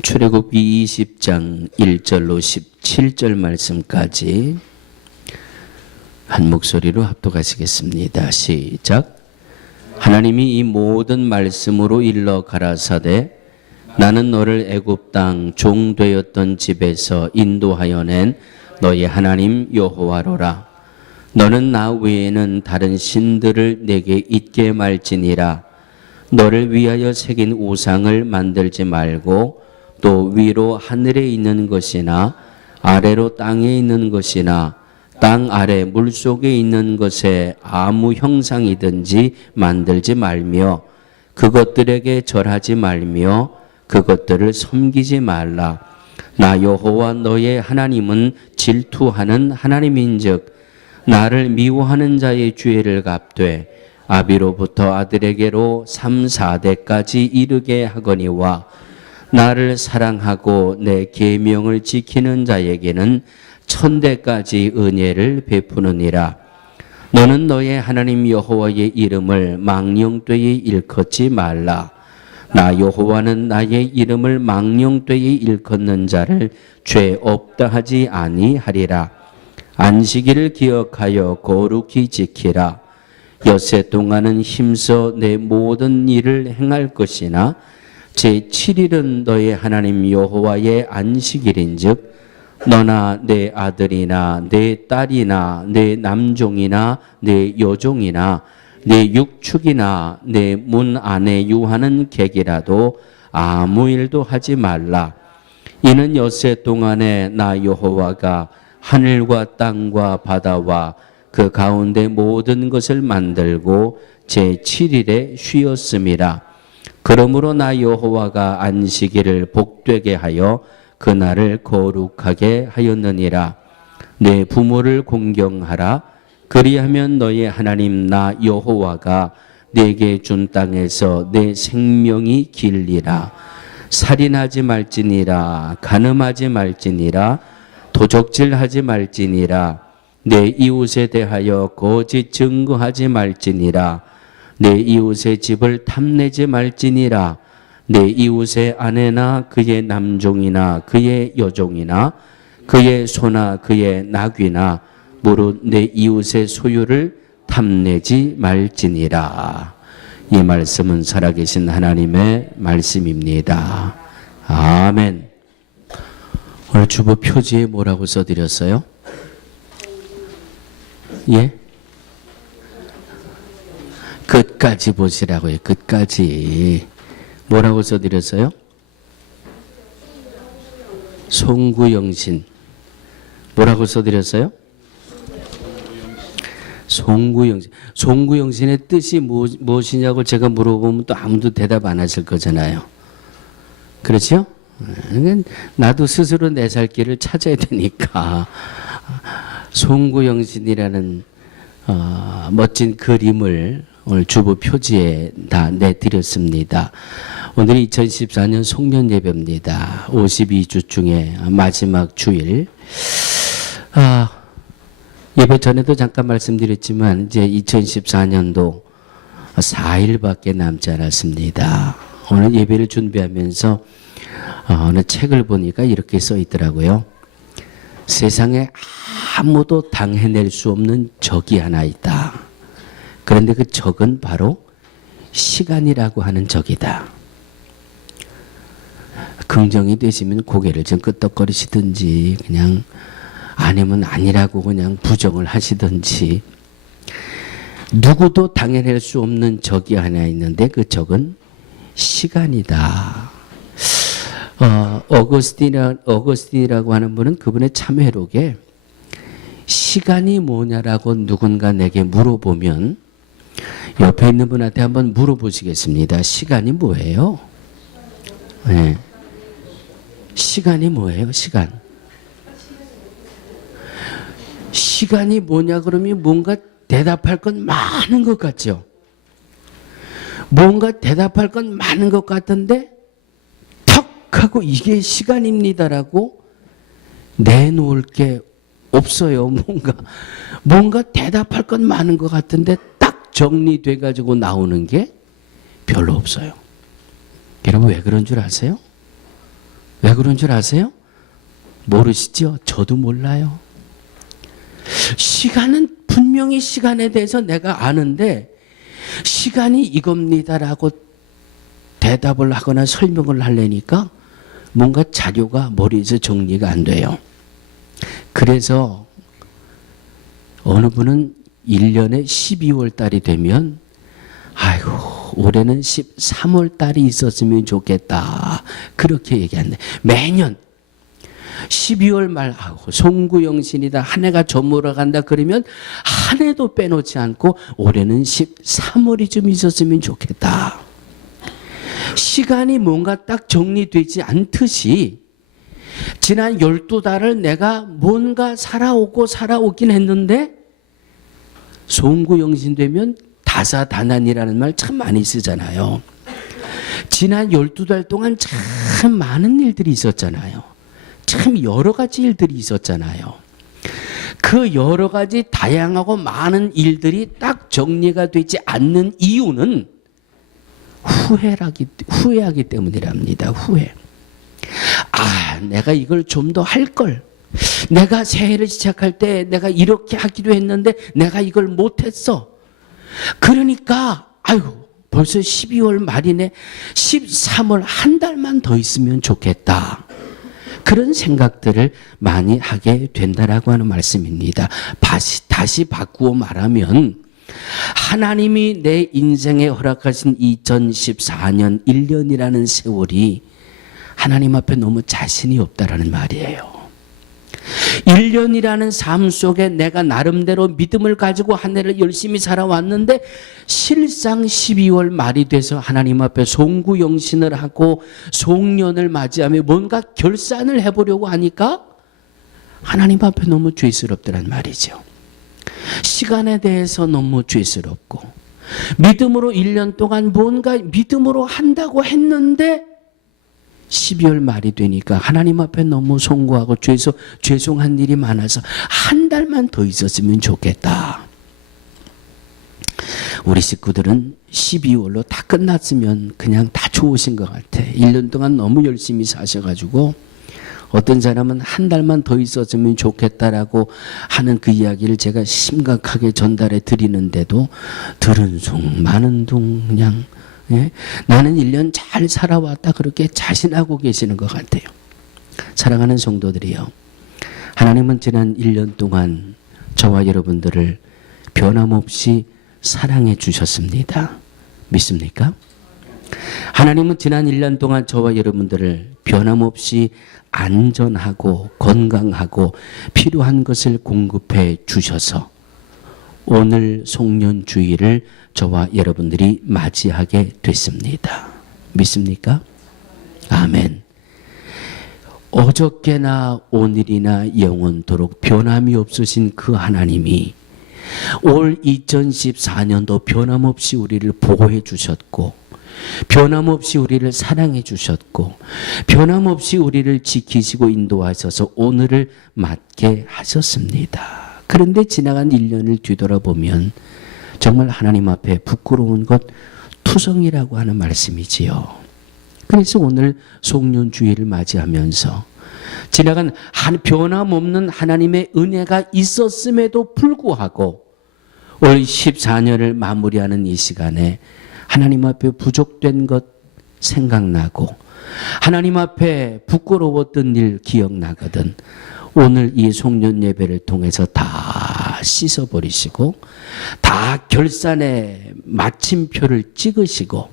출애굽기 20장 1절로 17절 말씀까지 한 목소리로 합독하시겠습니다. 시작. 하나님이 이 모든 말씀으로 일러 가라사대 나는 너를 애굽 땅 종 되었던 집에서 인도하여 낸 너의 하나님 여호와로라. 너는 나 외에는 다른 신들을 내게 있게 말지니라. 너를 위하여 새긴 우상을 만들지 말고 또 위로 하늘에 있는 것이나 아래로 땅에 있는 것이나 땅 아래 물속에 있는 것에 아무 형상이든지 만들지 말며 그것들에게 절하지 말며 그것들을 섬기지 말라. 나 여호와 너의 하나님은 질투하는 하나님인즉 나를 미워하는 자의 죄를 갚되 아비로부터 아들에게로 3, 4대까지 이르게 하거니와 나를 사랑하고 내 계명을 지키는 자에게는 1000대까지 은혜를 베푸느니라. 너는 너의 하나님 여호와의 이름을 망령되이 일컫지 말라. 나 여호와는 나의 이름을 망령되이 일컫는 자를 죄 없다 하지 아니하리라. 안식일을 기억하여 거룩히 지키라. 엿새 동안은 힘써 내 모든 일을 행할 것이나 제7일은 너의 하나님 여호와의 안식일인즉 너나 내 아들이나 내 딸이나 내 남종이나 내 여종이나 내 육축이나 내 문 안에 유하는 객이라도 아무 일도 하지 말라. 이는 엿새 동안에 나 여호와가 하늘과 땅과 바다와 그 가운데 모든 것을 만들고 제7일에 쉬었음이라. 그러므로 나 여호와가 안식일을 복되게 하여 그날을 거룩하게 하였느니라. 내 부모를 공경하라. 그리하면 너의 하나님 나 여호와가 내게 준 땅에서 내 생명이 길리라. 살인하지 말지니라. 간음하지 말지니라. 도적질하지 말지니라. 내 이웃에 대하여 거짓 증거하지 말지니라. 내 이웃의 집을 탐내지 말지니라. 내 이웃의 아내나 그의 남종이나 그의 여종이나 그의 소나 그의 나귀나 무릇 내 이웃의 소유를 탐내지 말지니라. 이 말씀은 살아계신 하나님의 말씀입니다. 아멘. 오늘 주보 표지에 뭐라고 써드렸어요? 예? 끝까지 보시라고요. 끝까지. 뭐라고 써드렸어요? 송구영신. 뭐라고 써드렸어요? 송구영신. 송구영신의 뜻이 무엇이냐고 제가 물어보면 또 아무도 대답 안 하실 거잖아요. 그렇죠? 나도 스스로 내 살 길을 찾아야 되니까 송구영신이라는 멋진 그림을 오늘 주보 표지에 다 내드렸습니다. 오늘이 2014년 송년 예배입니다. 52주 중에 마지막 주일. 예배 전에도 잠깐 말씀드렸지만 이제 2014년도 4일밖에 남지 않았습니다. 오늘 예배를 준비하면서 어느 책을 보니까 이렇게 써 있더라고요. 세상에 아무도 당해낼 수 없는 적이 하나 있다. 그런데 그 적은 바로 시간이라고 하는 적이다. 긍정이 되시면 고개를 좀 끄덕거리시든지 그냥 아니면 아니라고 그냥 부정을 하시든지 누구도 당해낼 수 없는 적이 하나 있는데 그 적은 시간이다. 어거스틴이라고 하는 분은 그분의 참회록에 시간이 뭐냐라고 누군가 내게 물어보면 옆에 있는 분한테 한번 물어보시겠습니다. 시간이 뭐예요? 네. 시간이 뭐예요? 시간이 뭐냐 그러면 뭔가 대답할 건 많은 것 같죠? 뭔가 대답할 건 많은 것 같은데 턱 하고 이게 시간입니다라고 내놓을 게 없어요. 뭔가 대답할 건 많은 것 같은데 딱 정리돼 가지고 나오는 게 별로 없어요. 여러분 왜 그런 줄 아세요? 왜 그런 줄 아세요? 모르시죠? 저도 몰라요. 시간은 분명히 시간에 대해서 내가 아는데 시간이 이겁니다라고 대답을 하거나 설명을 하려니까 뭔가 자료가 머리에서 정리가 안 돼요. 그래서 어느 분은 1년에 12월 달이 되면 아이고 올해는 13월 달이 있었으면 좋겠다 그렇게 얘기한대. 매년 12월 말 송구영신이다 한 해가 저물어 간다 그러면 한 해도 빼놓지 않고 올해는 13월이 좀 있었으면 좋겠다. 시간이 뭔가 딱 정리되지 않듯이 지난 12달을 내가 뭔가 살아오긴 했는데 송구영신 되면 다사다난이라는 말 참 많이 쓰잖아요. 지난 12달 동안 참 많은 일들이 있었잖아요. 참 여러 가지 일들이 있었잖아요. 그 여러 가지 다양하고 많은 일들이 딱 정리가 되지 않는 이유는 후회하기 때문이랍니다. 후회. 내가 이걸 좀 더 할 걸. 내가 새해를 시작할 때 내가 이렇게 하기로 했는데 내가 이걸 못했어. 그러니까 아이고 벌써 12월 말이네. 13월 한 달만 더 있으면 좋겠다. 그런 생각들을 많이 하게 된다라고 하는 말씀입니다. 다시 바꾸어 말하면 하나님이 내 인생에 허락하신 2014년 1년이라는 세월이 하나님 앞에 너무 자신이 없다라는 말이에요. 1년이라는 삶 속에 내가 나름대로 믿음을 가지고 한 해를 열심히 살아왔는데 실상 12월 말이 돼서 하나님 앞에 송구영신을 하고 송년을 맞이하며 뭔가 결산을 해보려고 하니까 하나님 앞에 너무 죄스럽더란 말이죠. 시간에 대해서 너무 죄스럽고 믿음으로 1년 동안 뭔가 믿음으로 한다고 했는데 12월 말이 되니까 하나님 앞에 너무 송구하고 죄송한 일이 많아서 한 달만 더 있었으면 좋겠다. 우리 식구들은 12월로 다 끝났으면 그냥 다 좋으신 것 같아. 1년 동안 너무 열심히 사셔가지고 어떤 사람은 한 달만 더 있었으면 좋겠다라고 하는 그 이야기를 제가 심각하게 전달해 드리는데도 들은 둥 마는 둥 그냥 나는 1년 잘 살아왔다 그렇게 자신하고 계시는 것 같아요. 사랑하는 성도들이요. 하나님은 지난 1년 동안 저와 여러분들을 변함없이 사랑해 주셨습니다. 믿습니까? 하나님은 지난 1년 동안 저와 여러분들을 변함없이 안전하고 건강하고 필요한 것을 공급해 주셔서 오늘 송년주일을 저와 여러분들이 맞이하게 됐습니다. 믿습니까? 아멘. 어저께나 오늘이나 영원토록 변함이 없으신 그 하나님이 올 2014년도 변함없이 우리를 보호해 주셨고 변함없이 우리를 사랑해 주셨고 변함없이 우리를 지키시고 인도하셔서 오늘을 맞게 하셨습니다. 그런데 지나간 1년을 뒤돌아보면 정말 하나님 앞에 부끄러운 것 투성이라고 하는 말씀이지요. 그래서 오늘 송년주일을 맞이하면서 지나간 변함없는 하나님의 은혜가 있었음에도 불구하고 올 14년을 마무리하는 이 시간에 하나님 앞에 부족된 것 생각나고 하나님 앞에 부끄러웠던 일 기억나거든. 오늘 이 송년 예배를 통해서 다 씻어버리시고 다 결산의 마침표를 찍으시고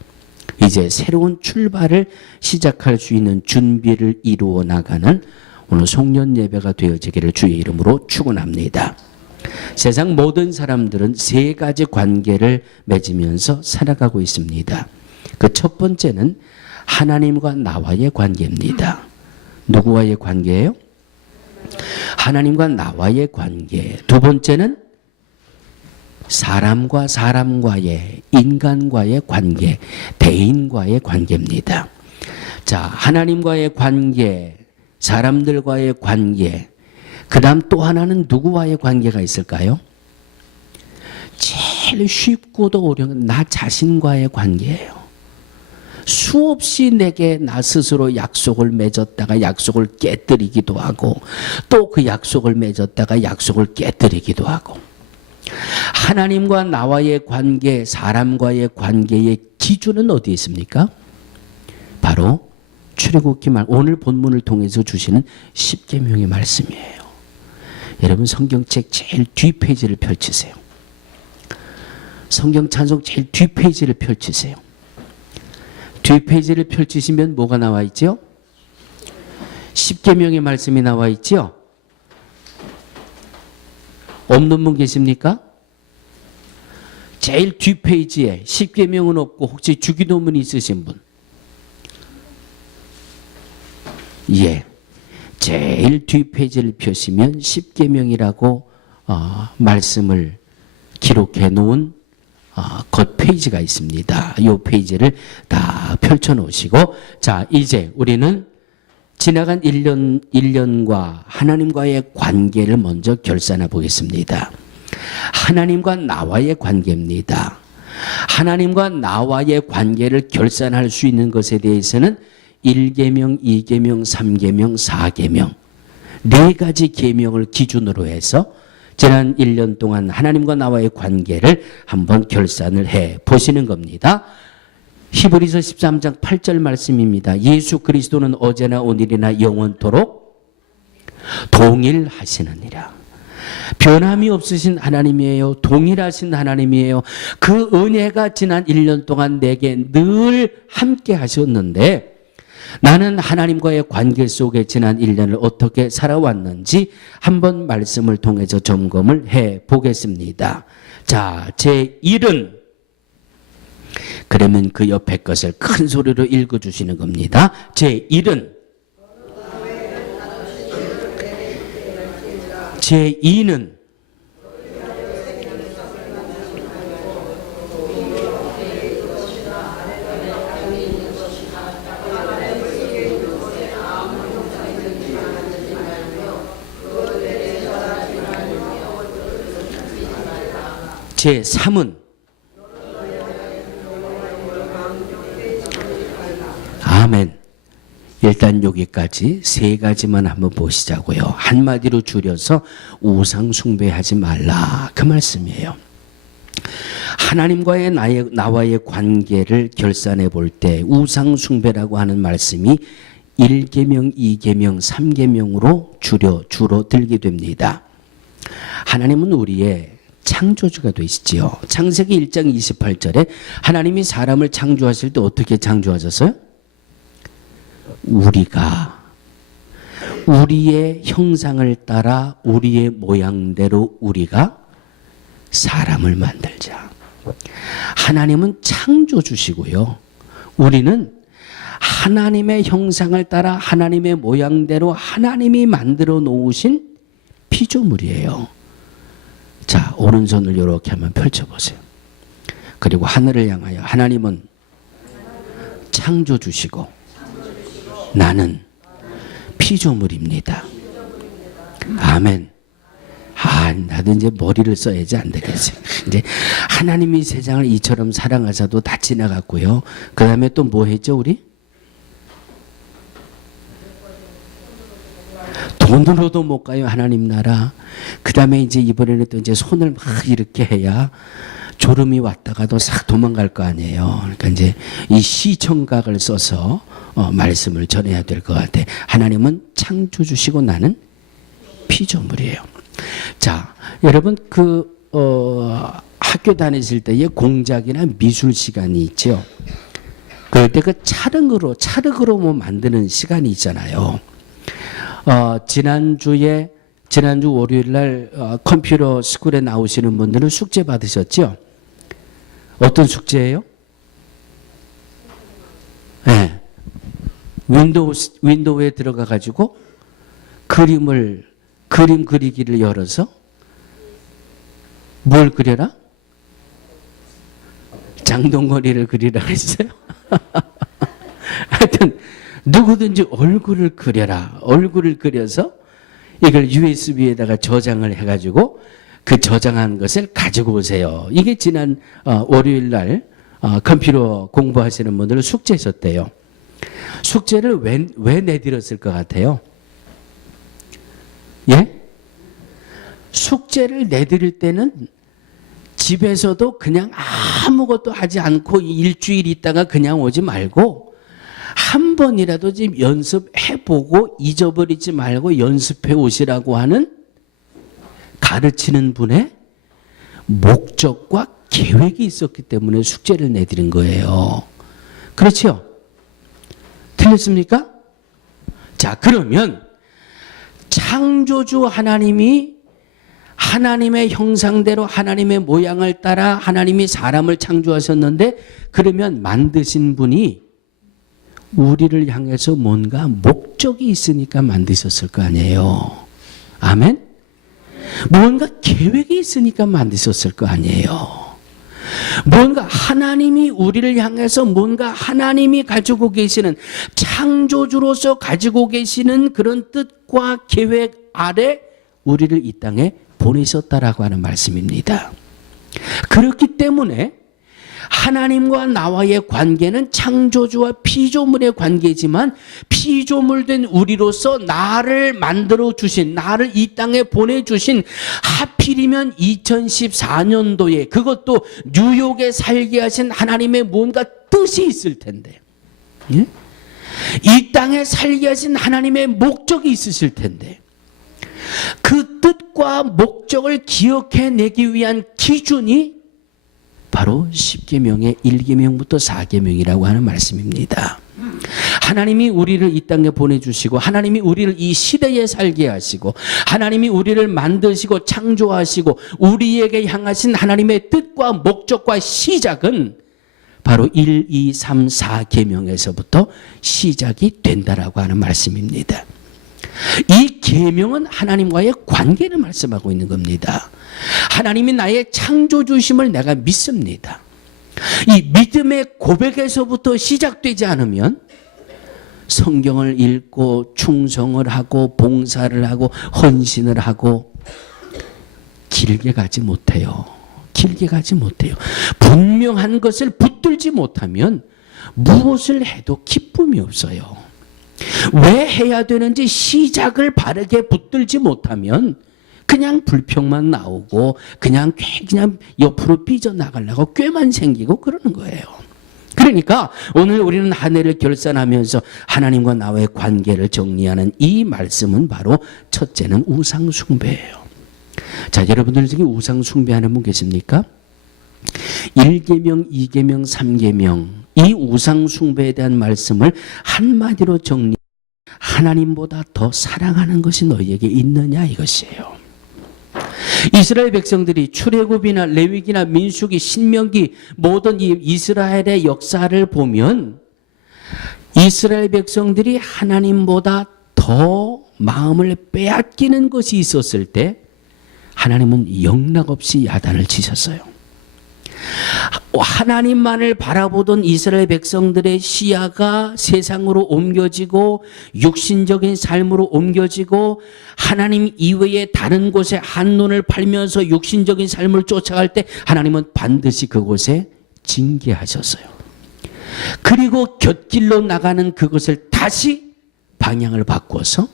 이제 새로운 출발을 시작할 수 있는 준비를 이루어 나가는 오늘 송년 예배가 되어지기를 주의 이름으로 축원합니다. 세상 모든 사람들은 세 가지 관계를 맺으면서 살아가고 있습니다. 그 첫 번째는 하나님과 나와의 관계입니다. 누구와의 관계예요? 하나님과 나와의 관계. 두 번째는 사람과 사람과의 인간과의 관계, 대인과의 관계입니다. 자, 하나님과의 관계, 사람들과의 관계, 그 다음 또 하나는 누구와의 관계가 있을까요? 제일 쉽고도 어려운 나 자신과의 관계예요. 수없이 내게 나 스스로 약속을 맺었다가 약속을 깨뜨리기도 하고 또 그 약속을 맺었다가 약속을 깨뜨리기도 하고 하나님과 나와의 관계, 사람과의 관계의 기준은 어디에 있습니까? 바로 출애굽기 말 오늘 본문을 통해서 주시는 십계명의 말씀이에요. 여러분 성경책 제일 뒷페이지를 펼치세요. 성경 찬송 제일 뒷페이지를 펼치세요. 뒷페이지를 펼치시면 뭐가 나와 있죠? 십계명의 말씀이 나와 있죠? 없는 분 계십니까? 제일 뒷페이지에 십계명은 없고 혹시 주기도문 있으신 분? 예. 제일 뒷페이지를 펴시면 십계명이라고 말씀을 기록해 놓은 겉페이지가 있습니다. 이 페이지를 다 펼쳐 놓으시고 자 이제 우리는 지나간 1년과 하나님과의 관계를 먼저 결산해 보겠습니다. 하나님과 나와의 관계입니다. 하나님과 나와의 관계를 결산할 수 있는 것에 대해서는 1계명, 2계명, 3계명, 4계명 네 가지 계명을 기준으로 해서 지난 1년 동안 하나님과 나와의 관계를 한번 결산을 해 보시는 겁니다. 히브리서 13장 8절 말씀입니다. 예수 그리스도는 어제나 오늘이나 영원토록 동일하시느니라. 변함이 없으신 하나님이에요. 동일하신 하나님이에요. 그 은혜가 지난 1년 동안 내게 늘 함께 하셨는데 나는 하나님과의 관계 속에 지난 1년을 어떻게 살아왔는지 한번 말씀을 통해서 점검을 해 보겠습니다. 자, 제1은 그러면 그 옆에 것을 큰 소리로 읽어주시는 겁니다. 제1은 제2는 제3은 아멘. 일단 여기까지 세 가지만 한번 보시자고요. 한마디로 줄여서 우상 숭배하지 말라 그 말씀이에요. 하나님과의 나와의 관계를 결산해 볼 때 우상 숭배라고 하는 말씀이 1계명, 2계명, 3계명으로 줄어들게 됩니다. 하나님은 우리의 창조주가 되시지요. 창세기 1장 28절에 하나님이 사람을 창조하실 때 어떻게 창조하셨어요? 우리가 우리의 형상을 따라 우리의 모양대로 우리가 사람을 만들자. 하나님은 창조주시고요. 우리는 하나님의 형상을 따라 하나님의 모양대로 하나님이 만들어 놓으신 피조물이에요. 자, 오른손을 이렇게 한번 펼쳐보세요. 그리고 하늘을 향하여 하나님은 창조주시고 나는 피조물입니다. 아멘. 나도 이제 머리를 써야지 안 되겠어요. 이제 하나님이 세상을 이처럼 사랑하셔도 다 지나갔고요. 그 다음에 또 뭐 했죠, 우리? 돈으로도 못 가요, 하나님 나라. 그 다음에 이제 이번에는 또 이제 손을 막 이렇게 해야 졸음이 왔다가도 싹 도망갈 거 아니에요. 그러니까 이제 이 시청각을 써서 말씀을 전해야 될 것 같아. 하나님은 창조주시고 나는 피조물이에요. 자, 여러분 학교 다니실 때에 공작이나 미술 시간이 있죠. 그럴 때 그 찰흙으로 뭐 만드는 시간이 있잖아요. 지난주 월요일 날 컴퓨터 스쿨에 나오시는 분들은 숙제 받으셨죠? 어떤 숙제예요? 네. 윈도우에 들어가 가지고 그림 그리기를 열어서 뭘 그려라? 장동건이를 그리라 그랬어요. 하여튼 누구든지 얼굴을 그려라. 얼굴을 그려서 이걸 USB에다가 저장을 해가지고 그 저장한 것을 가지고 오세요. 이게 지난 월요일 날 컴퓨터 공부하시는 분들은 숙제 있었대요. 숙제를 왜 내드렸을 것 같아요? 예? 숙제를 내드릴 때는 집에서도 그냥 아무것도 하지 않고 일주일 있다가 그냥 오지 말고 한 번이라도 좀 연습해보고 잊어버리지 말고 연습해 오시라고 하는 가르치는 분의 목적과 계획이 있었기 때문에 숙제를 내드린 거예요. 그렇죠? 틀렸습니까? 자, 그러면 창조주 하나님이 하나님의 형상대로 하나님의 모양을 따라 하나님이 사람을 창조하셨는데, 그러면 만드신 분이 우리를 향해서 뭔가 목적이 있으니까 만드셨을 거 아니에요. 아멘? 뭔가 계획이 있으니까 만드셨을 거 아니에요. 뭔가 하나님이 우리를 향해서 뭔가 하나님이 가지고 계시는, 창조주로서 가지고 계시는 그런 뜻과 계획 아래 우리를 이 땅에 보내셨다라고 하는 말씀입니다. 그렇기 때문에 하나님과 나와의 관계는 창조주와 피조물의 관계지만, 피조물된 우리로서 나를 만들어 주신, 나를 이 땅에 보내주신, 하필이면 2014년도에 그것도 뉴욕에 살게 하신 하나님의 뭔가 뜻이 있을 텐데, 예? 이 땅에 살게 하신 하나님의 목적이 있으실 텐데, 그 뜻과 목적을 기억해내기 위한 기준이 바로 10계명의 1계명부터 4계명이라고 하는 말씀입니다. 하나님이 우리를 이 땅에 보내주시고, 하나님이 우리를 이 시대에 살게 하시고, 하나님이 우리를 만드시고 창조하시고 우리에게 향하신 하나님의 뜻과 목적과 시작은 바로 1, 2, 3, 4계명에서부터 시작이 된다라고 하는 말씀입니다. 이 계명은 하나님과의 관계를 말씀하고 있는 겁니다. 하나님이 나의 창조주심을 내가 믿습니다. 이 믿음의 고백에서부터 시작되지 않으면 성경을 읽고 충성을 하고 봉사를 하고 헌신을 하고 길게 가지 못해요. 길게 가지 못해요. 분명한 것을 붙들지 못하면 무엇을 해도 기쁨이 없어요. 왜 해야 되는지 시작을 바르게 붙들지 못하면 그냥 불평만 나오고 그냥 옆으로 삐져나가려고 꾀만 생기고 그러는 거예요. 그러니까 오늘 우리는 한 해를 결산하면서 하나님과 나와의 관계를 정리하는 이 말씀은 바로 첫째는 우상 숭배예요. 자, 여러분들 중에 우상 숭배하는 분 계십니까? 1계명, 2계명, 3계명, 이 우상 숭배에 대한 말씀을 한마디로 정리, 하나님보다 더 사랑하는 것이 너희에게 있느냐, 이것이에요. 이스라엘 백성들이 출애굽이나 레위기나 민수기, 신명기 모든 이 이스라엘의 역사를 보면 이스라엘 백성들이 하나님보다 더 마음을 빼앗기는 것이 있었을 때 하나님은 영락없이 야단을 치셨어요. 하나님만을 바라보던 이스라엘 백성들의 시야가 세상으로 옮겨지고 육신적인 삶으로 옮겨지고 하나님 이외에 다른 곳에 한눈을 팔면서 육신적인 삶을 쫓아갈 때 하나님은 반드시 그곳에 징계하셨어요. 그리고 곁길로 나가는 그것을 다시 방향을 바꿔서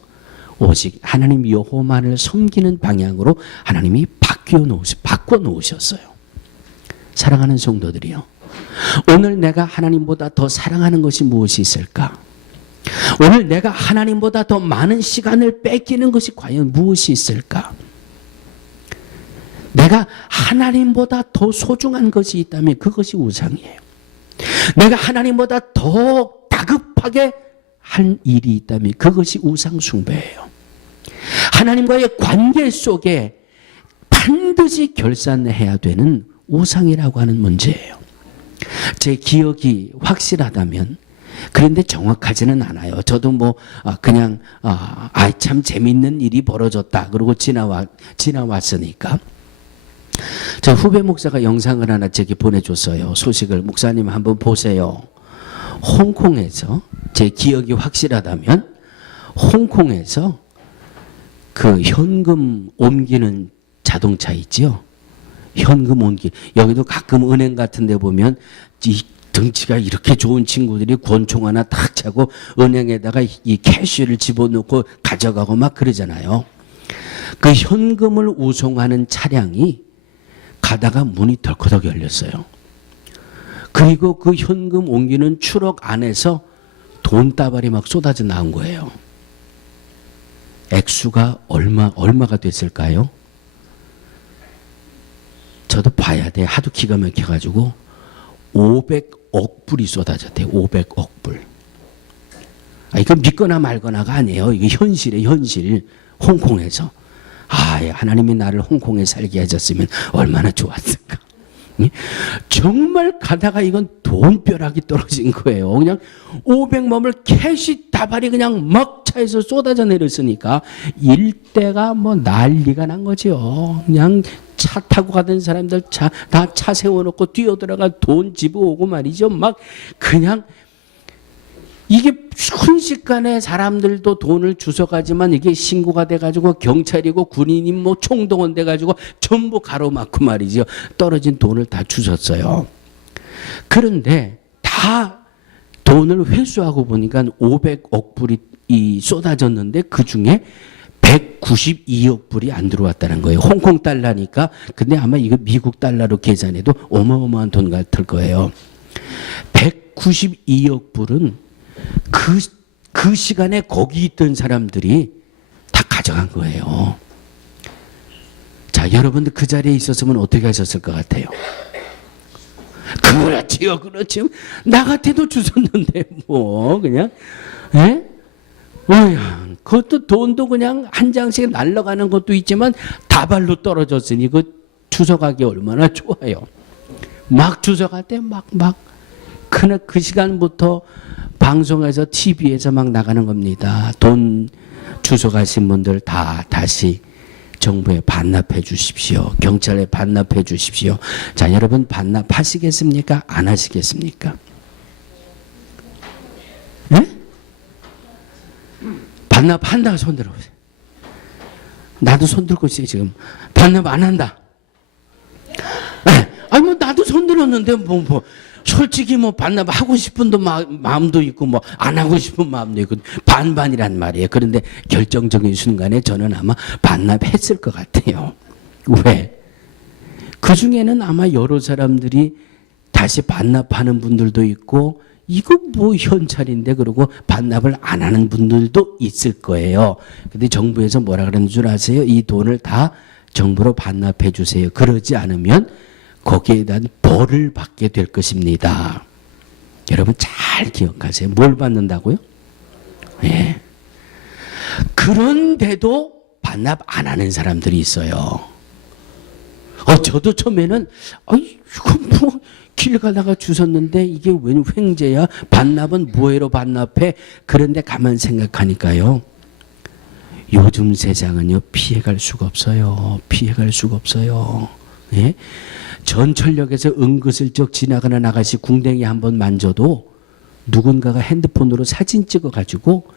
오직 하나님 여호와만을 섬기는 방향으로 하나님이 바꿔 놓으셨어요. 사랑하는 성도들이요, 오늘 내가 하나님보다 더 사랑하는 것이 무엇이 있을까? 오늘 내가 하나님보다 더 많은 시간을 뺏기는 것이 과연 무엇이 있을까? 내가 하나님보다 더 소중한 것이 있다면 그것이 우상이에요. 내가 하나님보다 더 다급하게 할 일이 있다면 그것이 우상 숭배예요. 하나님과의 관계 속에 반드시 결산해야 되는 우상이라고 하는 문제예요. 제 기억이 확실하다면, 그런데 정확하지는 않아요. 저도 그냥 참 재밌는 일이 벌어졌다 그러고 지나왔으니까. 저 후배 목사가 영상을 하나 제게 보내줬어요. 소식을. 목사님 한번 보세요. 홍콩에서, 제 기억이 확실하다면 홍콩에서 그 현금 옮기는 자동차 있죠. 현금 옮기. 여기도 가끔 은행 같은 데 보면 이 덩치가 이렇게 좋은 친구들이 권총 하나 탁 차고 은행에다가 이 캐시를 집어넣고 가져가고 막 그러잖아요. 그 현금을 운송하는 차량이 가다가 문이 덜커덕 열렸어요. 그리고 그 현금 옮기는 트럭 안에서 돈다발이 막 쏟아져 나온 거예요. 액수가 얼마가 됐을까요? 저도 봐야 돼. 하도 기가 막혀가지고 500억 불이 쏟아졌대요. 500억 불. 이거 믿거나 말거나가 아니에요. 이게 현실이에요. 현실. 홍콩에서. 하나님이 나를 홍콩에 살게 해줬으면 얼마나 좋았을까. 정말 가다가 이건 돈벼락이 떨어진 거예요. 그냥 500멈을 캐시 다발이 그냥 막 차에서 쏟아져 내렸으니까 일대가 뭐 난리가 난 거죠. 그냥 차 타고 가던 사람들 다 차 세워놓고 뛰어들어가 돈 집어오고 말이죠. 막 그냥 이게 순식간에 사람들도 돈을 주워가지만 이게 신고가 돼가지고 경찰이고 군인이 뭐 총동원 돼가지고 전부 가로막고 말이죠. 떨어진 돈을 다 주웠어요. 그런데 다 돈을 회수하고 보니까 500억 불이 쏟아졌는데 그 중에 192억 불이 안 들어왔다는 거예요. 홍콩 달러니까. 근데 아마 이거 미국 달러로 계산해도 어마어마한 돈 같을 거예요. 192억 불은 그 시간에 거기 있던 사람들이 다 가져간 거예요. 자, 여러분들 그 자리에 있었으면 어떻게 하셨을 것 같아요? 그렇지요, 그렇지요. 나 같아도 주웠는데 뭐 그냥, 예? 그것도 돈도 그냥 한 장씩 날라가는 것도 있지만 다발로 떨어졌으니 그 주워가기 얼마나 좋아요. 막 주워갈 때 막 그 시간부터 방송에서 TV에서 막 나가는 겁니다. 돈 주워가신 분들 다시 정부에 반납해 주십시오. 경찰에 반납해 주십시오. 자, 여러분 반납하시겠습니까? 안 하시겠습니까? 네? 반납한다 손 들어보세요. 나도 손 들고 있어요 지금. 반납 안 한다. 네. 뭐 나도 손 들었는데 뭐 솔직히 뭐 반납하고 싶은 마음도 있고 뭐 안 하고 싶은 마음도 있고 반반이란 말이에요. 그런데 결정적인 순간에 저는 아마 반납했을 것 같아요. 왜? 그 중에는 아마 여러 사람들이 다시 반납하는 분들도 있고 이거 뭐 현찰인데 그러고 반납을 안 하는 분들도 있을 거예요. 근데 정부에서 뭐라 그러는 줄 아세요? 이 돈을 다 정부로 반납해 주세요. 그러지 않으면 거기에 대한 벌을 받게 될 것입니다. 여러분 잘 기억하세요. 뭘 받는다고요? 예. 그런데도 반납 안 하는 사람들이 있어요. 저도 처음에는 이거 뭐 길 가다가 주웠는데 이게 웬 횡재야? 반납은 뭐해로 반납해? 그런데 가만 생각하니까요. 요즘 세상은요 피해갈 수가 없어요. 피해갈 수가 없어요. 예? 전철역에서 은근슬쩍 지나가는 아가씨 궁뎅이 한번 만져도 누군가가 핸드폰으로 사진 찍어가지고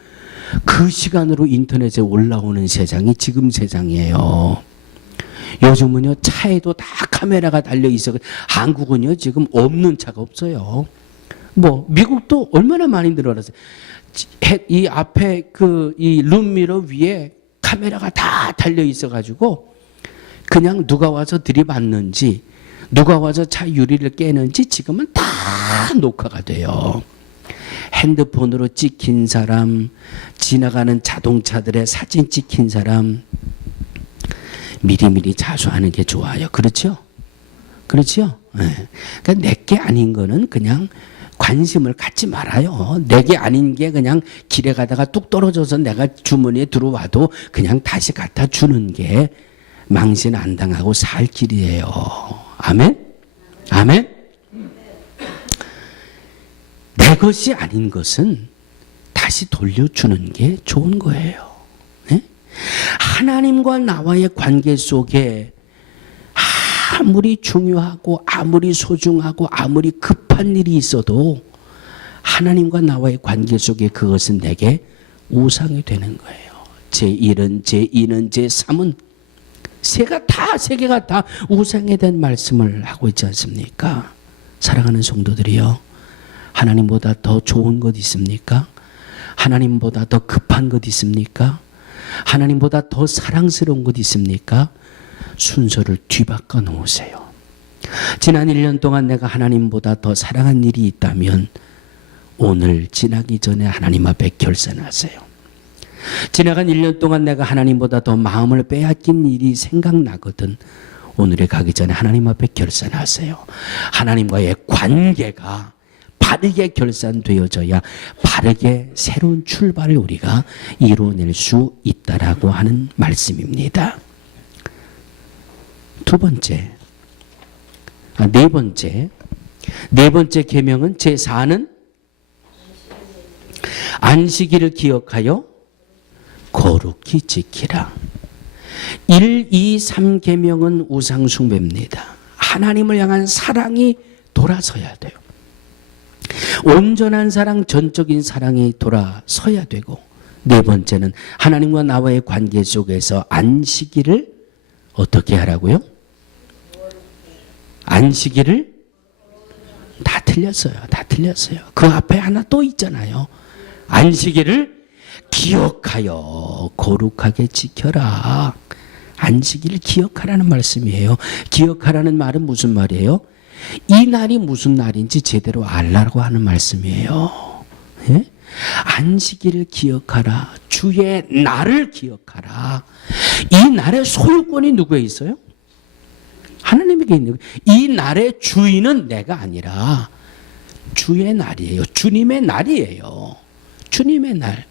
그 시간으로 인터넷에 올라오는 세상이 지금 세상이에요. 요즘은요 차에도 다 카메라가 달려 있어. 한국은요 지금 없는 차가 없어요. 뭐 미국도 얼마나 많이 늘어났어요. 이 앞에 이 룸미러 위에 카메라가 다 달려 있어가지고 그냥 누가 와서 들이받는지 누가 와서 차 유리를 깨는지 지금은 다 녹화가 돼요. 핸드폰으로 찍힌 사람, 지나가는 자동차들의 사진 찍힌 사람 미리미리 자수하는 게 좋아요. 그렇죠? 그렇죠? 네. 그러니까 내게 아닌 거는 그냥 관심을 갖지 말아요. 내게 아닌 게 그냥 길에 가다가 뚝 떨어져서 내가 주머니에 들어와도 그냥 다시 갖다 주는 게 망신 안 당하고 살 길이에요. 아멘? 아멘? 내 것이 아닌 것은 다시 돌려주는 게 좋은 거예요. 네? 하나님과 나와의 관계 속에 아무리 중요하고 아무리 소중하고 아무리 급한 일이 있어도 하나님과 나와의 관계 속에 그것은 내게 우상이 되는 거예요. 제1은 제2는 제3은 세 개가 다 우상에 대한 말씀을 하고 있지 않습니까? 사랑하는 성도들이요, 하나님보다 더 좋은 것 있습니까? 하나님보다 더 급한 것 있습니까? 하나님보다 더 사랑스러운 것 있습니까? 순서를 뒤바꿔 놓으세요. 지난 1년 동안 내가 하나님보다 더 사랑한 일이 있다면 오늘 지나기 전에 하나님 앞에 결산하세요. 지나간 1년 동안 내가 하나님보다 더 마음을 빼앗긴 일이 생각나거든 오늘에 가기 전에 하나님 앞에 결산하세요. 하나님과의 관계가 바르게 결산되어져야 바르게 새로운 출발을 우리가 이루어낼 수 있다라고 하는 말씀입니다. 네 번째 계명은 제4는 안식일을 기억하여 거룩히 지키라. 1, 2, 3 계명은 우상 숭배입니다. 하나님을 향한 사랑이 돌아서야 돼요. 온전한 사랑, 전적인 사랑이 돌아서야 되고, 네 번째는 하나님과 나와의 관계 속에서 안식일을 어떻게 하라고요? 안식일을 다 틀렸어요. 그 앞에 하나 또 있잖아요. 안식일을 기억하여 거룩하게 지켜라. 안식일을 기억하라는 말씀이에요. 기억하라는 말은 무슨 말이에요? 이 날이 무슨 날인지 제대로 알라고 하는 말씀이에요. 예? 안식일을 기억하라. 주의 날을 기억하라. 이 날의 소유권이 누구에 있어요? 하나님에게 있는 거예요. 이 날의 주인은 내가 아니라 주의 날이에요. 주님의 날이에요. 주님의 날.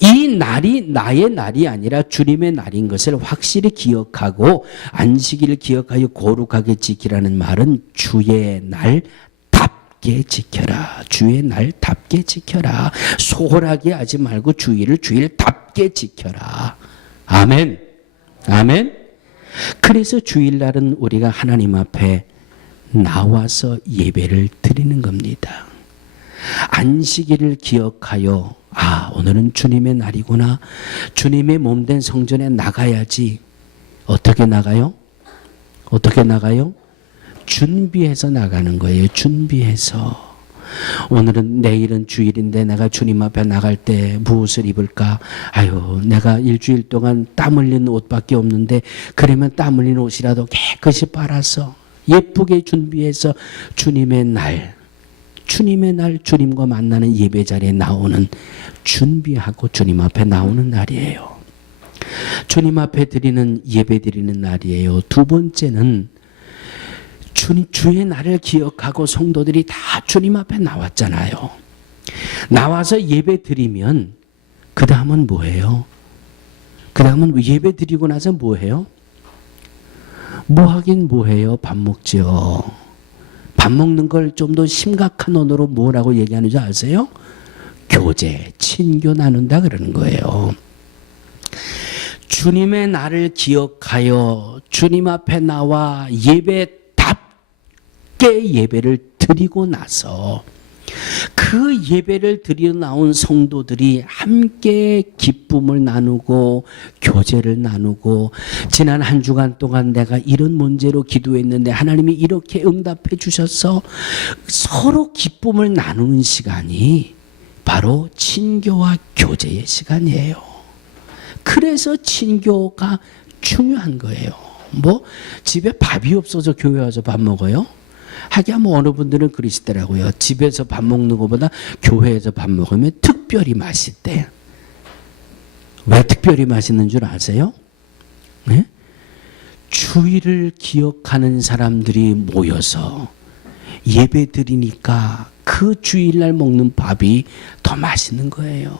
이 날이 나의 날이 아니라 주님의 날인 것을 확실히 기억하고 안식일을 기억하여 거룩하게 지키라는 말은 주의 날답게 지켜라. 주의 날답게 지켜라. 소홀하게 하지 말고 주일답게 지켜라. 아멘. 아멘. 그래서 주일날은 우리가 하나님 앞에 나와서 예배를 드리는 겁니다. 안식일을 기억하여 오늘은 주님의 날이구나. 주님의 몸된 성전에 나가야지. 어떻게 나가요? 준비해서 나가는 거예요. 준비해서. 오늘은 내일은 주일인데 내가 주님 앞에 나갈 때 무엇을 입을까? 내가 일주일 동안 땀 흘린 옷밖에 없는데 그러면 땀 흘린 옷이라도 깨끗이 빨아서 예쁘게 준비해서 주님의 날 주님과 만나는 예배 자리에 나오는, 준비하고 주님 앞에 나오는 날이에요. 주님 앞에 드리는 예배 드리는 날이에요. 두 번째는 주의 날을 기억하고 성도들이 다 주님 앞에 나왔잖아요. 나와서 예배 드리면 그 다음은 뭐예요? 그 다음은 예배 드리고 나서 뭐해요? 뭐해요? 밥 먹죠. 밥 먹는 걸 좀 더 심각한 언어로 뭐라고 얘기하는지 아세요? 교제, 친교 나눈다 그러는 거예요. 주님의 날을 기억하여 주님 앞에 나와 예배답게 예배를 드리고 나서 그 예배를 드리러 나온 성도들이 함께 기쁨을 나누고 교제를 나누고, 지난 한 주간 동안 내가 이런 문제로 기도했는데 하나님이 이렇게 응답해 주셔서 서로 기쁨을 나누는 시간이 바로 친교와 교제의 시간이에요. 그래서 친교가 중요한 거예요. 집에 밥이 없어서 교회 와서 밥 먹어요? 하기야 어느 분들은 그러시더라고요. 집에서 밥 먹는 것보다 교회에서 밥 먹으면 특별히 맛있대. 왜 특별히 맛있는 줄 아세요? 네? 주일을 기억하는 사람들이 모여서 예배 드리니까 그 주일날 먹는 밥이 더 맛있는 거예요.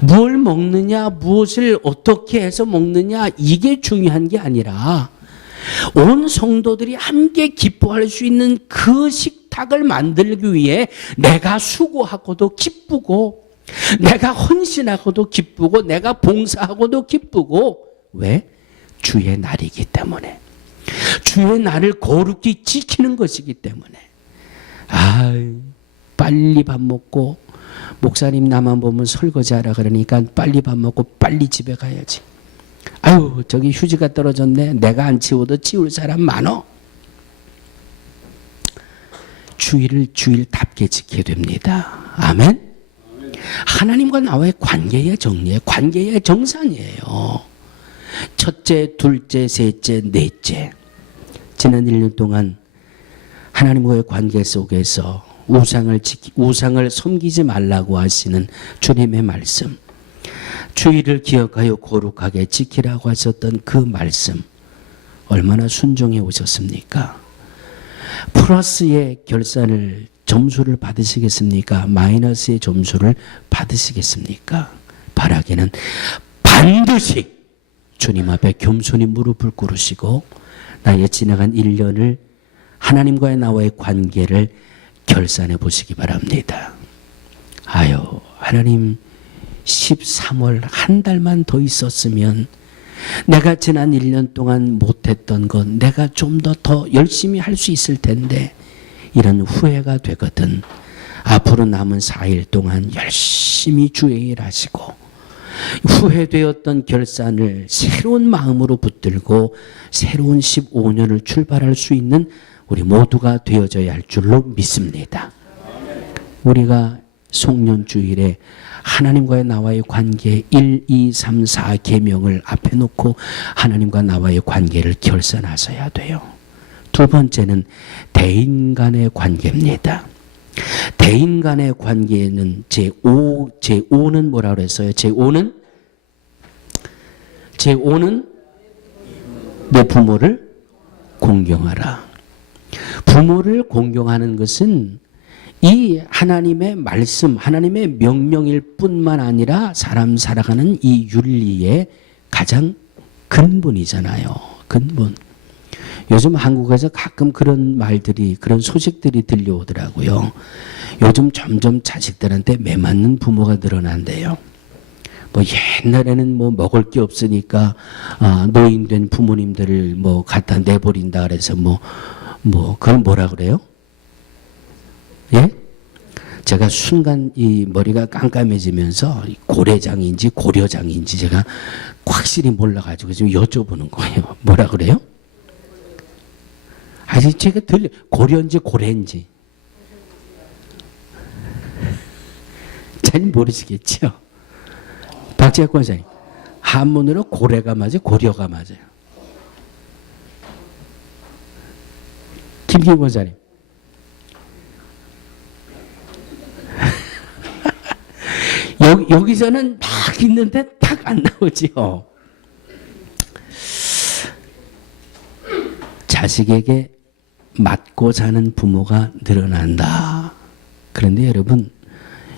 뭘 먹느냐, 무엇을 어떻게 해서 먹느냐, 이게 중요한 게 아니라 온 성도들이 함께 기뻐할 수 있는 그 식탁을 만들기 위해 내가 수고하고도 기쁘고, 내가 헌신하고도 기쁘고, 내가 봉사하고도 기쁘고. 왜? 주의 날이기 때문에. 주의 날을 거룩히 지키는 것이기 때문에. 빨리 밥 먹고, 목사님 나만 보면 설거지하라 그러니까 빨리 밥 먹고 빨리 집에 가야지. 아유, 저기 휴지가 떨어졌네. 내가 안 치워도 치울 사람 많어. 주일을 주일답게 지켜야 됩니다. 아멘. 하나님과 나와의 관계의 정리예요. 관계의 정산이에요. 첫째, 둘째, 셋째, 넷째. 지난 1년 동안 하나님과의 관계 속에서 우상을 섬기지 말라고 하시는 주님의 말씀, 주의를 기억하여 거룩하게 지키라고 하셨던 그 말씀, 얼마나 순종해 오셨습니까? 플러스의 점수를 받으시겠습니까? 마이너스의 점수를 받으시겠습니까? 바라기는 반드시 주님 앞에 겸손히 무릎을 꿇으시고 나의 지나간 1년을 하나님과의 나와의 관계를 결산해 보시기 바랍니다. 아유, 하나님 13월 한 달만 더 있었으면 내가 지난 1년 동안 못했던 건 내가 좀 더 열심히 할 수 있을 텐데, 이런 후회가 되거든. 앞으로 남은 4일 동안 열심히 주의 일 하시고 후회되었던 결산을 새로운 마음으로 붙들고 새로운 15년을 출발할 수 있는 우리 모두가 되어져야 할 줄로 믿습니다. 우리가 송년주일에 하나님과의 나와의 관계 1, 2, 3, 4 계명을 앞에 놓고 하나님과 나와의 관계를 결산하셔야 돼요. 두 번째는 대인 간의 관계입니다. 대인 간의 관계는 제5는 뭐라 그랬어요? 제5는 내 부모를 공경하라. 부모를 공경하는 것은 이 하나님의 말씀, 하나님의 명령일 뿐만 아니라 사람 살아가는 이 윤리의 가장 근본이잖아요. 근본. 요즘 한국에서 가끔 그런 말들이, 그런 소식들이 들려오더라고요. 요즘 점점 자식들한테 매맞는 부모가 늘어난대요. 뭐 옛날에는 뭐 먹을 게 없으니까 노인된 부모님들을 뭐 갖다 내버린다 그래서 그걸 뭐라 그래요? 예? 제가 순간 이 머리가 깜깜해지면서 고래장인지 고려장인지 제가 확실히 몰라가지고 지금 여쭤보는 거예요. 뭐라 그래요? 아니 제가 고려인지 고래인지 잘 모르시겠죠? 박재학 권사님, 한문으로 고래가 맞아요? 고려가 맞아요? 김기훈 권사님. 여기서는 막 있는데 딱 안 나오지요. 자식에게 맞고 사는 부모가 늘어난다. 그런데 여러분,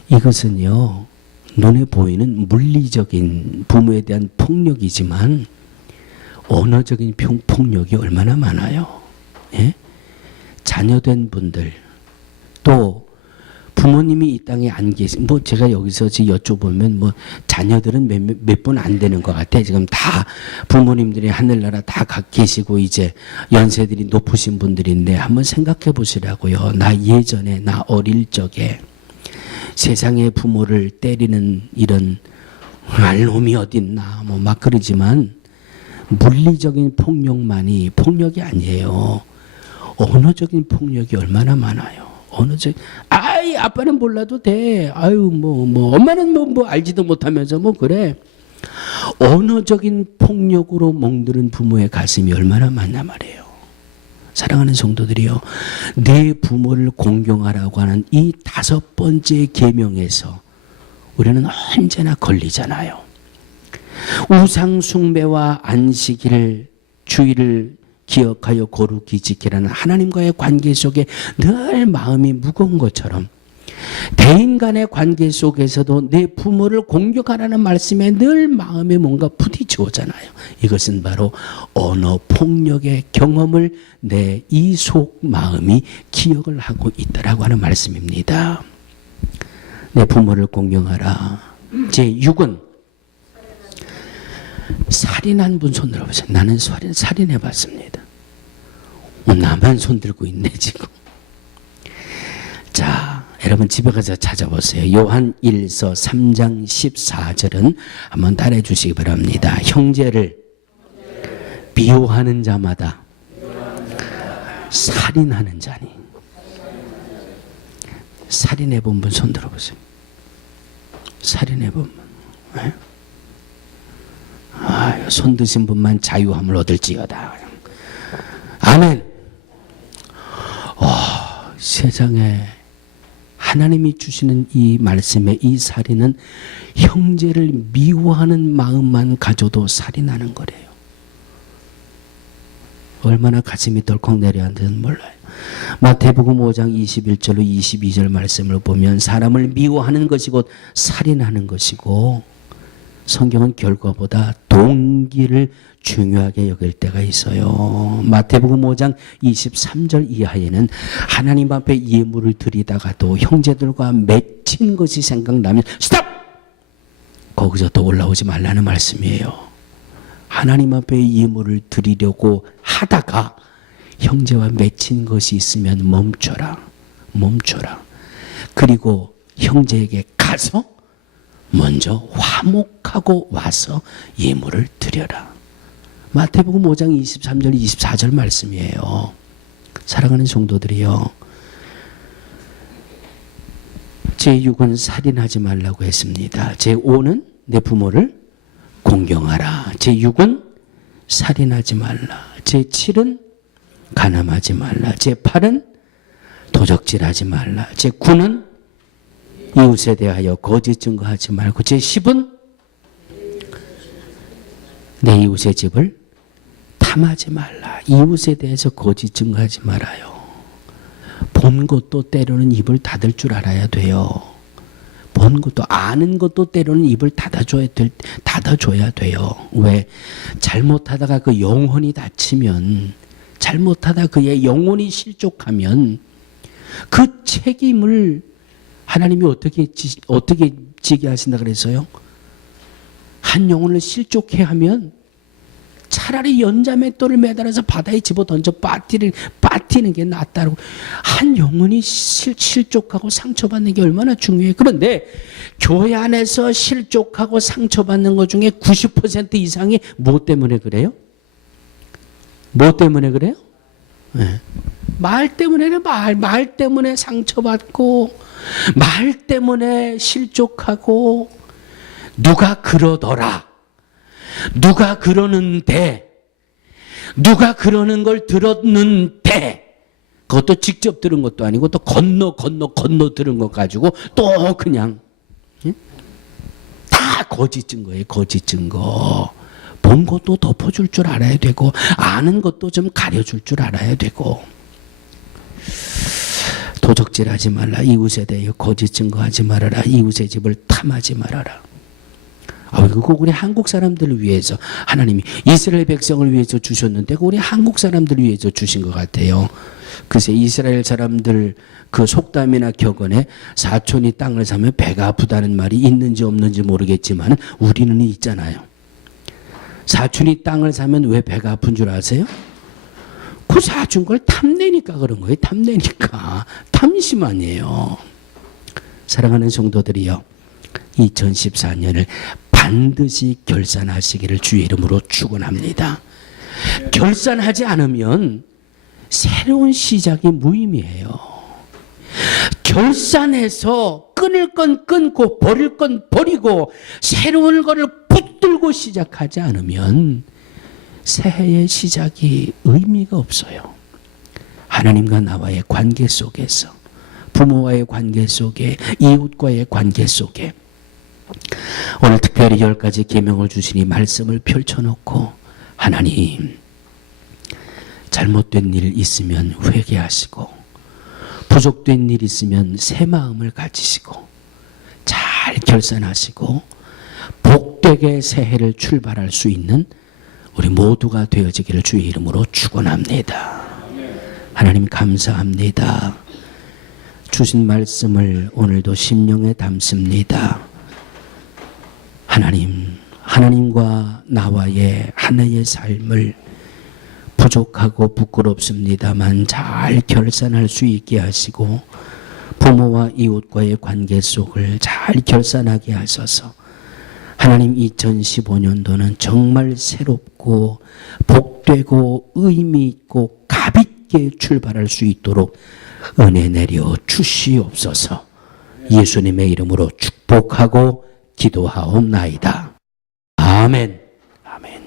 이것은요, 눈에 보이는 물리적인 부모에 대한 폭력이지만 언어적인 폭력이 얼마나 많아요. 예? 자녀된 분들, 또 부모님이 이 땅에 안 계신, 제가 여기서 여쭤보면 자녀들은 몇 분 안 되는 것 같아. 지금 다 부모님들이 하늘나라 다 계시고 이제 연세들이 높으신 분들인데 한번 생각해 보시라고요. 나 예전에, 나 어릴 적에 세상의 부모를 때리는 이런 알놈이 어딨나 막 그러지만 물리적인 폭력만이 폭력이 아니에요. 언어적인 폭력이 얼마나 많아요. 아이 아빠는 몰라도 돼. 아유 엄마는 알지도 못하면서 그래. 언어적인 폭력으로 멍드는 부모의 가슴이 얼마나 많냐 말이에요. 사랑하는 성도들이요, 내 부모를 공경하라고 하는 이 5번째 계명에서 우리는 언제나 걸리잖아요. 우상 숭배와 안식일, 주일을 기억하여 거룩히 지키라는 하나님과의 관계 속에 늘 마음이 무거운 것처럼 대인 간의 관계 속에서도 내 부모를 공격하라는 말씀에 늘 마음에 뭔가 부딪혀오잖아요. 이것은 바로 언어 폭력의 경험을 내 이 속 마음이 기억을 하고 있다라고 하는 말씀입니다. 내 부모를 공경하라. 제6은 살인한 분 손 들어보세요. 나는 살인해봤습니다. 나만 손 들고 있네 지금. 자, 여러분 집에 가서 찾아보세요. 요한 1서 3장 14절은 한번 따라해 주시기 바랍니다. 형제를 미워하는 자마다 살인하는 자니. 살인해 본 분 손 들어보세요. 살인해 본 분. 네? 손 드신 분만 자유함을 얻을지어다. 아멘. 세상에 하나님이 주시는 이 말씀의 이 살인은 형제를 미워하는 마음만 가져도 살인하는 거래요. 얼마나 가슴이 덜컥 내려앉는지는 몰라요. 마태복음 5장 21절로 22절 말씀을 보면 사람을 미워하는 것이 곧 살인하는 것이고, 성경은 결과보다 동기를 중요하게 여길 때가 있어요. 마태복음 5장 23절 이하에는 하나님 앞에 예물을 드리다가도 형제들과 맺힌 것이 생각나면 스탑! 거기서 더 올라오지 말라는 말씀이에요. 하나님 앞에 예물을 드리려고 하다가 형제와 맺힌 것이 있으면 멈춰라. 그리고 형제에게 가서 먼저 화목하고 와서 예물을 드려라. 마태복음 5장 23절 24절 말씀이에요. 사랑하는 성도들이요, 제6은 살인하지 말라고 했습니다. 제5는 내 부모를 공경하라. 제6은 살인하지 말라. 제7은 간음하지 말라. 제8은 도적질하지 말라. 제9는 이웃에 대하여 거짓 증거하지 말고, 제10은 내 이웃의 집을 탐하지 말라. 이웃에 대해서 거짓 증거하지 말아요. 본 것도 때로는 입을 닫을 줄 알아야 돼요. 본 것도, 아는 것도 때로는 입을 닫아줘야 돼요. 왜? 잘못하다가 그 영혼이 다치면, 잘못하다 그의 영혼이 실족하면 그 책임을 하나님이 어떻게 지게 하신다 그랬어요? 한 영혼을 실족해 하면 차라리 연자맷돌을 매달아서 바다에 집어 던져 빠뜨리는 게 낫다고. 한 영혼이 실족하고 상처받는 게 얼마나 중요해요. 그런데 교회 안에서 실족하고 상처받는 것 중에 90% 이상이 뭐 때문에 그래요? 뭐 때문에 그래요? 네. 말 때문에, 말 때문에 상처받고, 말 때문에 실족하고, 누가 그러더라, 누가 그러는데, 누가 그러는 걸 들었는데, 그것도 직접 들은 것도 아니고 또 건너 들은 것 가지고 또 그냥 다 거짓 증거예요. 거짓 증거. 본 것도 덮어줄 줄 알아야 되고, 아는 것도 좀 가려줄 줄 알아야 되고. 도적질하지 말라. 이웃에 대해 거짓 증거하지 말아라. 이웃의 집을 탐하지 말아라. 그거 우리 한국 사람들을 위해서 하나님이 이스라엘 백성을 위해서 주셨는데 우리 한국 사람들을 위해서 주신 것 같아요. 글쎄, 이스라엘 사람들 그 속담이나 격언에 사촌이 땅을 사면 배가 아프다는 말이 있는지 없는지 모르겠지만 우리는 있잖아요. 사촌이 땅을 사면 왜 배가 아픈 줄 아세요? 그 사준 걸 탐내니까 그런 거예요. 탐내니까. 탐심 아니에요. 사랑하는 성도들이요, 2014년을 반드시 결산하시기를 주의 이름으로 축원합니다. 결산하지 않으면 새로운 시작이 무의미해요. 결산해서 끊을 건 끊고 버릴 건 버리고 새로운 거를 붙들고 시작하지 않으면 새해의 시작이 의미가 없어요. 하나님과 나와의 관계 속에서, 부모와의 관계 속에, 이웃과의 관계 속에 오늘 특별히 10가지 계명을 주시니 말씀을 펼쳐놓고, 하나님, 잘못된 일 있으면 회개하시고, 부족된 일 있으면 새 마음을 가지시고, 잘 결산하시고 복되게 새해를 출발할 수 있는 우리 모두가 되어지기를 주의 이름으로 축원합니다. 하나님 감사합니다. 주신 말씀을 오늘도 심령에 담습니다. 하나님과 나와의 하나의 삶을 부족하고 부끄럽습니다만 잘 결산할 수 있게 하시고, 부모와 이웃과의 관계 속을 잘 결산하게 하셔서 하나님 2015년도는 정말 새롭고 복되고 의미 있고 값있게 출발할 수 있도록 은혜 내려 주시옵소서. 예수님의 이름으로 축복하고 기도하옵나이다. 아멘. 아멘.